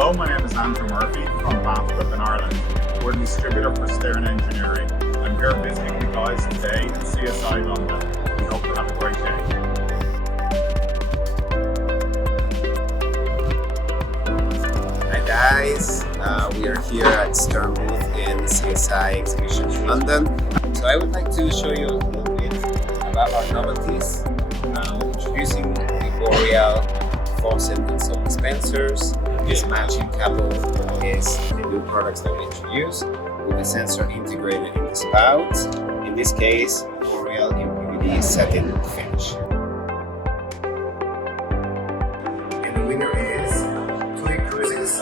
Hello, my name is Andrew Murphy from Bathquip in Ireland. We're a distributor for Stern Engineering. I'm here visiting you guys today in CSI London. We hope you have a great day. Hi guys, we are here at Stern booth in CSI exhibition in London. So I would like to show you a little bit about our novelties. Introducing the Boreal faucet and soap dispensers. This matching couple is the new products that we introduced with the sensor integrated in the spout. In this case, Boreal in PVD satin finish. And the winner is Cruises.